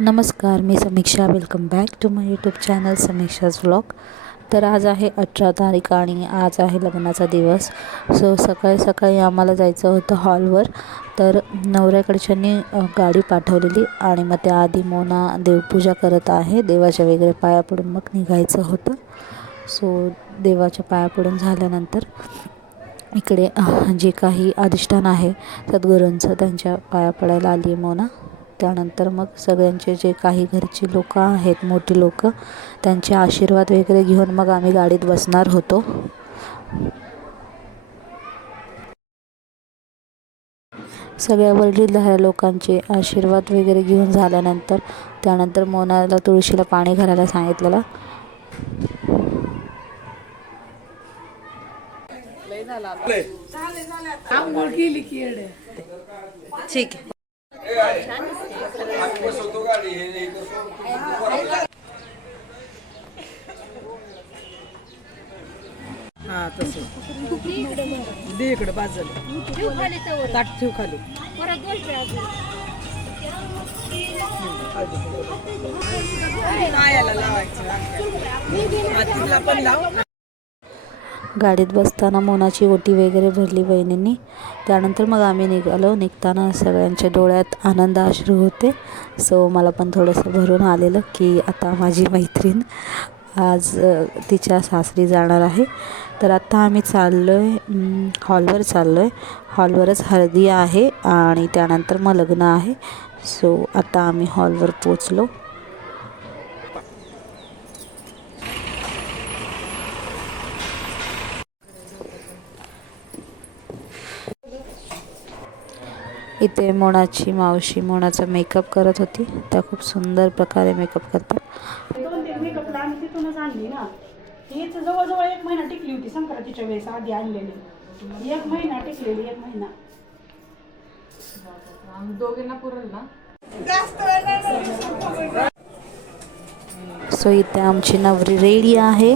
नमस्कार, मी Samiksha. Welcome back to my YouTube channel Samiksha's vlog. तर आज आहे 18 तारीख आणि आज आहे लग्नाचा दिवस. सकाळी सकाळी आम्हाला जायचं होतं हॉलवर. तर नवऱ्याकडच्यांनी गाडी पाठवलेली आणि मग त्याआधी मोना देवपूजा करत आहे. देवाच्या वगैरे पाया पडून मग निघायचं होतं. देवाच्या पाया पडून झाल्यानंतर इकडे जे काही अधिष्ठान आहे सद्गुरूंचं त्यांच्या पाया पडायला आली आहे मोना. त्यानंतर मग सगळ्यांचे जे काही घरची लोकं आहेत, मोठी लोकं, त्यांचे आशीर्वाद वगैरे घेऊन मग आम्ही गाडीत बसणार होतो. सगळ्या वडीलधाऱ्या लोकांचे आशीर्वाद वगैरे घेऊन झाल्यानंतर त्यानंतर मोनाला तुळशीला पाणी घालायला सांगितलेलं. ठीक आहे. हा तसं दे इकडे बाजूला ताट ठेव खाली. पायाला लावायचं हातीला पण लाव. गाडीत बसताना मोनाची ओटी वगैरे भरली बहिणींनी. त्यानंतर मग आम्ही निघालो. निघताना सगळ्यांच्या डोळ्यात आनंद अश्रू होते. मला पण थोडंसं भरून आलेलं की आता माझी मैत्रीण आज तिच्या सासरी जाणार आहे. तर आत्ता आम्ही चाललो आहे हॉलवर चाललो आहे. हॉलवरच हळदी आहे आणि त्यानंतर मग लग्न आहे. आता आम्ही हॉलवर पोचलो. इथे मोनाची मावशी मोनाचा मेकअप करत होती. त्या खूप सुंदर प्रकारे मेकअप करतात. 2-3 मेकअपला आम्ही तिथूनच आणली ना. हीच जवळजवळ 1 महिना टिकली होती. संक्रांतीच्या वेळेस आधी आणलेली 1 महिना टिकलेली 1 महिना. दोघींना पुरेल ना. इथे आमची नवरी रेडी आहे.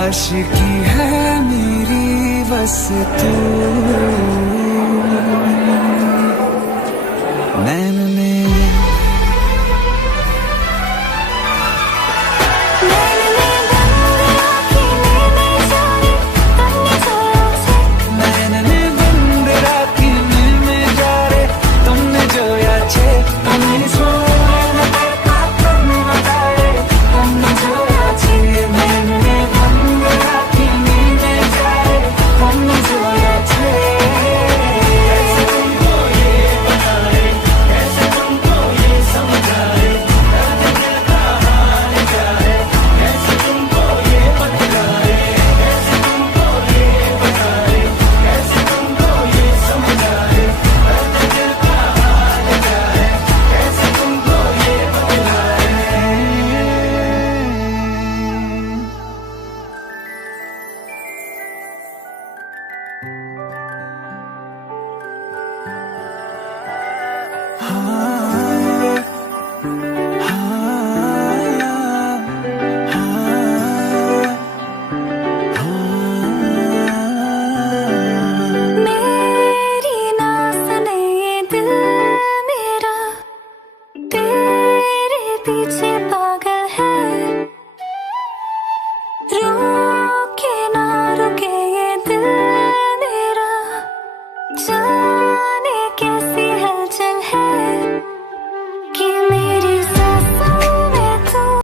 आशिकी है मेरी बस तू।